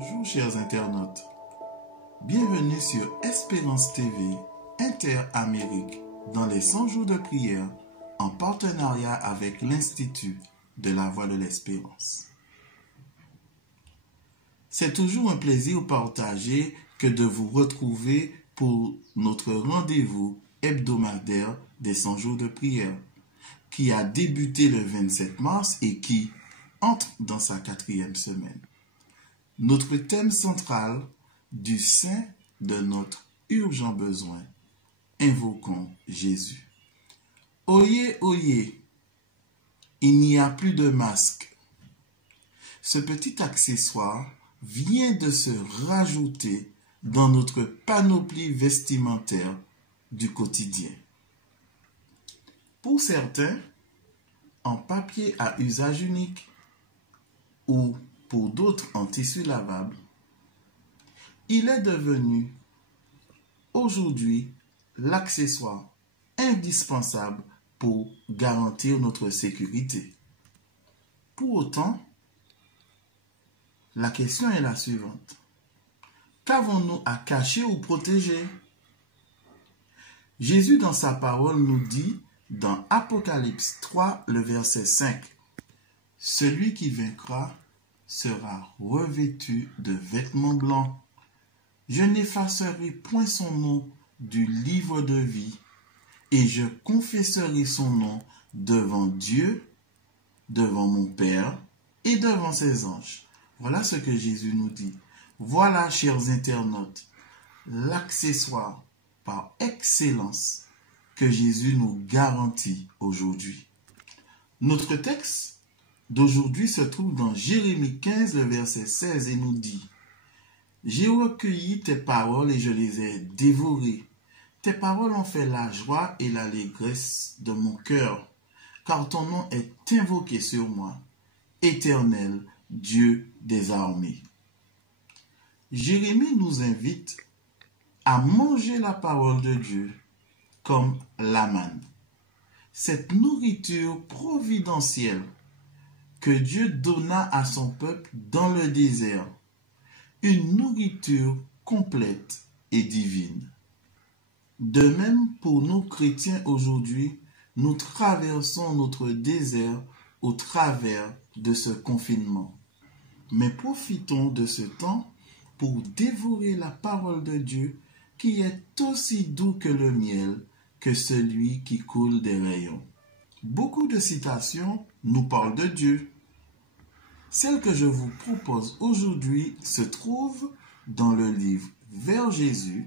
Bonjour chers internautes, bienvenue sur Espérance TV Inter-Amérique dans les 100 jours de prière en partenariat avec l'Institut de la Voix de l'Espérance. C'est toujours un plaisir partagé que de vous retrouver pour notre rendez-vous hebdomadaire des 100 jours de prière qui a débuté le 27 mars et qui entre dans sa 4e semaine. Notre thème central du sein de notre urgent besoin, invoquons Jésus. Oyez, oyez, il n'y a plus de masque. Ce petit accessoire vient de se rajouter dans notre panoplie vestimentaire du quotidien. Pour certains, en papier à usage unique ou pour d'autres en tissu lavable, il est devenu aujourd'hui l'accessoire indispensable pour garantir notre sécurité. Pour autant, la question est la suivante. Qu'avons-nous à cacher ou protéger? Jésus, dans sa parole, nous dit dans Apocalypse 3, le verset 5, « Celui qui vaincra sera revêtu de vêtements blancs. Je n'effacerai point son nom du livre de vie, et je confesserai son nom devant Dieu, devant mon Père et devant ses anges. » Voilà ce que Jésus nous dit. Voilà, chers internautes, l'accessoire par excellence que Jésus nous garantit aujourd'hui. Notre texte d'aujourd'hui se trouve dans Jérémie 15, le verset 16 et nous dit « J'ai recueilli tes paroles et je les ai dévorées. Tes paroles ont fait la joie et l'allégresse de mon cœur, car ton nom est invoqué sur moi, Éternel, Dieu des armées. » Jérémie nous invite à manger la parole de Dieu comme la manne. Cette nourriture providentielle que Dieu donna à son peuple dans le désert, une nourriture complète et divine. De même, pour nous chrétiens aujourd'hui, nous traversons notre désert au travers de ce confinement. Mais profitons de ce temps pour dévorer la parole de Dieu qui est aussi doux que le miel, que celui qui coule des rayons. Beaucoup de citations nous parlent de Dieu. Celle que je vous propose aujourd'hui se trouve dans le livre Vers Jésus,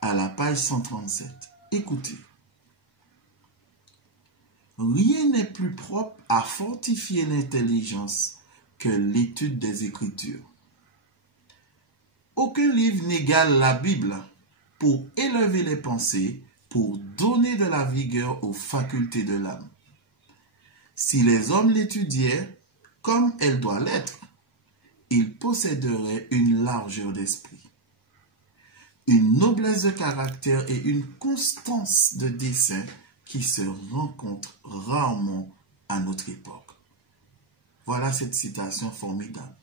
à la page 137. Écoutez. Rien n'est plus propre à fortifier l'intelligence que l'étude des Écritures. Aucun livre n'égale la Bible pour élever les pensées, pour donner de la vigueur aux facultés de l'âme. Si les hommes l'étudiaient comme elle doit l'être, ils posséderaient une largeur d'esprit, une noblesse de caractère et une constance de dessein qui se rencontrent rarement à notre époque. Voilà cette citation formidable.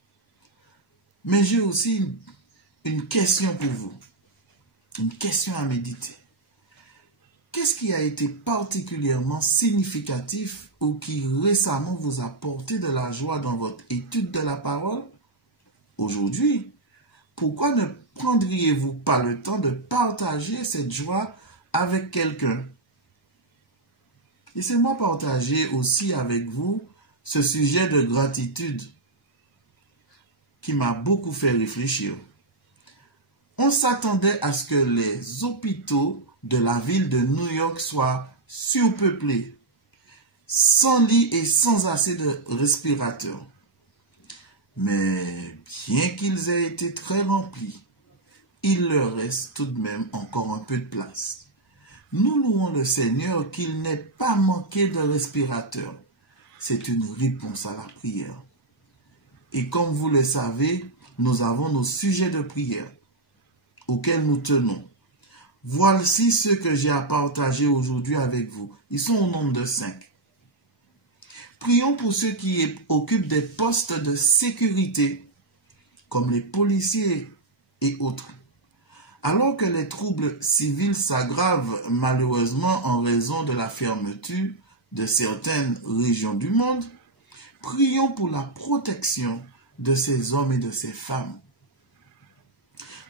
Mais j'ai aussi une question pour vous, une question à méditer. Qu'est-ce qui a été particulièrement significatif ou qui récemment vous a porté de la joie dans votre étude de la parole? Aujourd'hui, pourquoi ne prendriez-vous pas le temps de partager cette joie avec quelqu'un? Laissez-moi partager aussi avec vous ce sujet de gratitude qui m'a beaucoup fait réfléchir. On s'attendait à ce que les hôpitaux de la ville de New York soient surpeuplés, sans lits et sans assez de respirateurs. Mais bien qu'ils aient été très remplis, il leur reste tout de même encore un peu de place. Nous louons le Seigneur qu'il n'ait pas manqué de respirateurs. C'est une réponse à la prière. Et comme vous le savez, nous avons nos sujets de prière auxquels nous tenons. Voici ceux que j'ai à partager aujourd'hui avec vous. Ils sont au nombre de 5. Prions pour ceux qui occupent des postes de sécurité comme les policiers et autres. Alors que les troubles civils s'aggravent malheureusement en raison de la fermeture de certaines régions du monde, prions pour la protection de ces hommes et de ces femmes.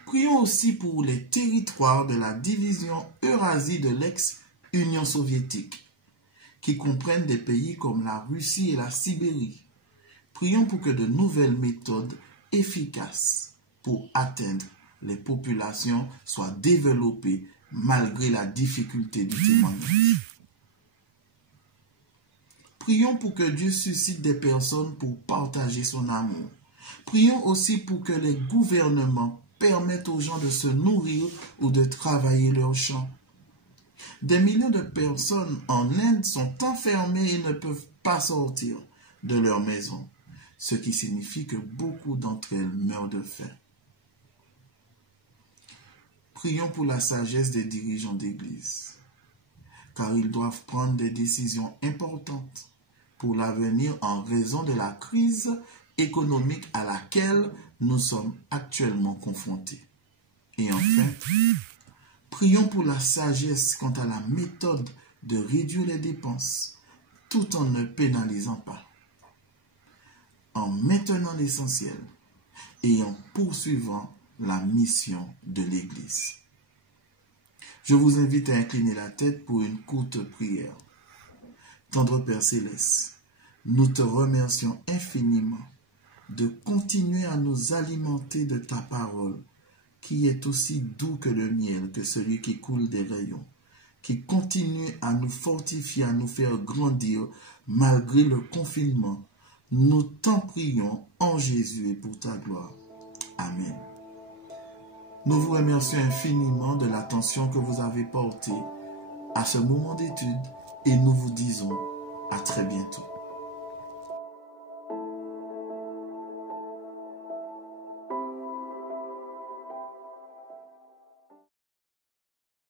Prions aussi pour les territoires de la division Eurasie de l'ex-Union soviétique, qui comprennent des pays comme la Russie et la Sibérie. Prions pour que de nouvelles méthodes efficaces pour atteindre les populations soient développées malgré la difficulté du témoignage. Prions pour que Dieu suscite des personnes pour partager son amour. Prions aussi pour que les gouvernements permettent aux gens de se nourrir ou de travailler leurs champs. Des millions de personnes en Inde sont enfermées et ne peuvent pas sortir de leur maison, ce qui signifie que beaucoup d'entre elles meurent de faim. Prions pour la sagesse des dirigeants d'Église, car ils doivent prendre des décisions importantes pour l'avenir en raison de la crise économique à laquelle nous sommes actuellement confrontés. Et enfin, prions pour la sagesse quant à la méthode de réduire les dépenses tout en ne pénalisant pas, en maintenant l'essentiel et en poursuivant la mission de l'Église. Je vous invite à incliner la tête pour une courte prière. Tendre Père Céleste, nous te remercions infiniment de continuer à nous alimenter de ta parole, qui est aussi doux que le miel, que celui qui coule des rayons, qui continue à nous fortifier, à nous faire grandir malgré le confinement. Nous t'en prions en Jésus et pour ta gloire. Amen. Nous vous remercions infiniment de l'attention que vous avez portée à ce moment d'étude et nous vous disons à très bientôt.